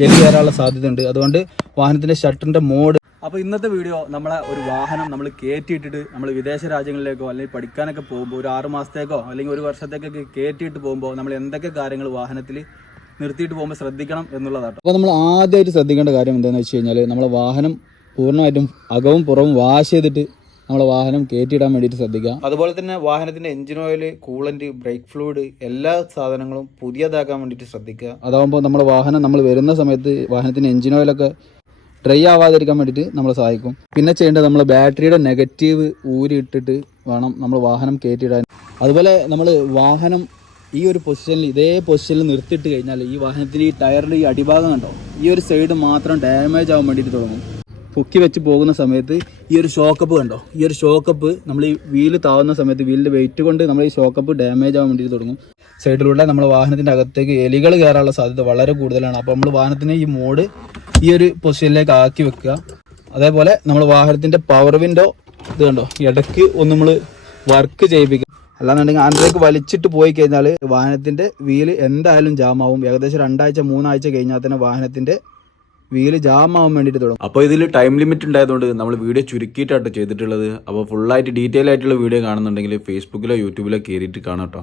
എലി കയറാനുള്ള സാധ്യതയുണ്ട്. അതുകൊണ്ട് വാഹനത്തിന്റെ ഷട്ടറിന്റെ മോഡ് അപ്പോൾ ഇന്നത്തെ വീഡിയോ നമ്മളെ ഒരു വാഹനം നമ്മൾ കയറ്റിയിട്ടിട്ട് നമ്മൾ വിദേശ രാജ്യങ്ങളിലേക്കോ അല്ലെങ്കിൽ പഠിക്കാനൊക്കെ പോകുമ്പോൾ ഒരു ആറ് മാസത്തേക്കോ അല്ലെങ്കിൽ ഒരു വർഷത്തേക്കൊക്കെ കയറ്റിയിട്ട് പോകുമ്പോൾ നമ്മൾ എന്തൊക്കെ കാര്യങ്ങൾ വാഹനത്തിൽ നിർത്തിയിട്ട് പോകുമ്പോൾ ശ്രദ്ധിക്കണം എന്നുള്ളതാണ് അപ്പോൾ നമ്മൾ ആദ്യമായിട്ട് ശ്രദ്ധിക്കേണ്ട കാര്യം എന്താണെന്ന് വെച്ച് കഴിഞ്ഞാൽ നമ്മളെ വാഹനം പൂർണമായിട്ടും അകവും പുറവും വാഷ് ചെയ്തിട്ട് നമ്മളെ വാഹനം കയറ്റിയിടാൻ വേണ്ടിയിട്ട് ശ്രദ്ധിക്കുക. അതുപോലെ തന്നെ വാഹനത്തിന്റെ engine oil coolant brake fluid എല്ലാ സാധനങ്ങളും പുതിയതാക്കാൻ വേണ്ടിയിട്ട് ശ്രദ്ധിക്കുക. അതാകുമ്പോൾ നമ്മുടെ വാഹനം നമ്മൾ വരുന്ന സമയത്ത് വാഹനത്തിന്റെ എഞ്ചിൻ ഓയിലൊക്കെ ഡ്രൈ ആവാതിരിക്കാൻ വേണ്ടിയിട്ട് നമ്മളെ സഹായിക്കും. പിന്നെ ചെയ്യേണ്ടത് നമ്മൾ ബാറ്ററിയുടെ നെഗറ്റീവ് ഊരിയിട്ടിട്ട് വേണം നമ്മൾ വാഹനം കയറ്റിയിടാൻ. അതുപോലെ നമ്മൾ വാഹനം ഈ ഒരു പൊസിഷനിൽ ഇതേ പൊസിഷനിൽ നിർത്തിയിട്ട് കഴിഞ്ഞാൽ ഈ വാഹനത്തിന് ഈ ടയറിന്റെ ഈ അടിഭാഗം കണ്ടോ? ഈ ഒരു സൈഡ് മാത്രം ഡാമേജ് ആവാൻ വേണ്ടിയിട്ട് തുടങ്ങും. പൊക്കി വെച്ച് പോകുന്ന സമയത്ത് ഈ ഒരു ഷോക്കപ്പ് കണ്ടോ? ഈ ഒരു ഷോക്കപ്പ് നമ്മൾ ഈ വീൽ താവുന്ന സമയത്ത് വീലിന്റെ വെയിറ്റ് കൊണ്ട് നമ്മൾ ഈ ഷോക്കപ്പ് ഡാമേജ് ആവാൻ വേണ്ടിയിട്ട് തുടങ്ങും. സൈഡിലൂടെ നമ്മൾ വാഹനത്തിന്റെ അകത്തേക്ക് എലികൾ കയറാനുള്ള സാധ്യത വളരെ കൂടുതലാണ്. അപ്പോൾ നമ്മൾ വാഹനത്തിന് ഈ മോഡ് ഈ ഒരു പൊസിഷനിലേക്ക് ആക്കി വെക്കുക. അതേപോലെ നമ്മൾ വാഹനത്തിന്റെ പവർ വിൻഡോ ഇത് കണ്ടോ? ഇടയ്ക്ക് ഒന്ന് നമ്മൾ വർക്ക് ചെയ്യിപ്പിക്കുക. അല്ലാന്നുണ്ടെങ്കിൽ അതിലേക്ക് വലിച്ചിട്ട് പോയി കഴിഞ്ഞാൽ വാഹനത്തിന്റെ വീൽ എന്തായാലും ജാമാവും ഏകദേശം രണ്ടാഴ്ച മൂന്നാഴ്ച കഴിഞ്ഞാൽ തന്നെ വാഹനത്തിന്റെ വീൽ ജാം ആവാൻ വേണ്ടിട്ട് തുടങ്ങും. അപ്പൊ ഇതിൽ ടൈം ലിമിറ്റ് ഉണ്ടായതുകൊണ്ട് നമ്മൾ വീഡിയോ ചുരുക്കിയിട്ടാണ് ചെയ്തിട്ടുള്ളത്. അപ്പോൾ ഫുള്ളായിട്ട് ഡീറ്റെയിൽ ആയിട്ടുള്ള വീഡിയോ കാണുന്നുണ്ടെങ്കിൽ ഫേസ്ബുക്കിലോ യൂട്യൂബിലോ കയറിയിട്ട് കാണാം കേട്ടോ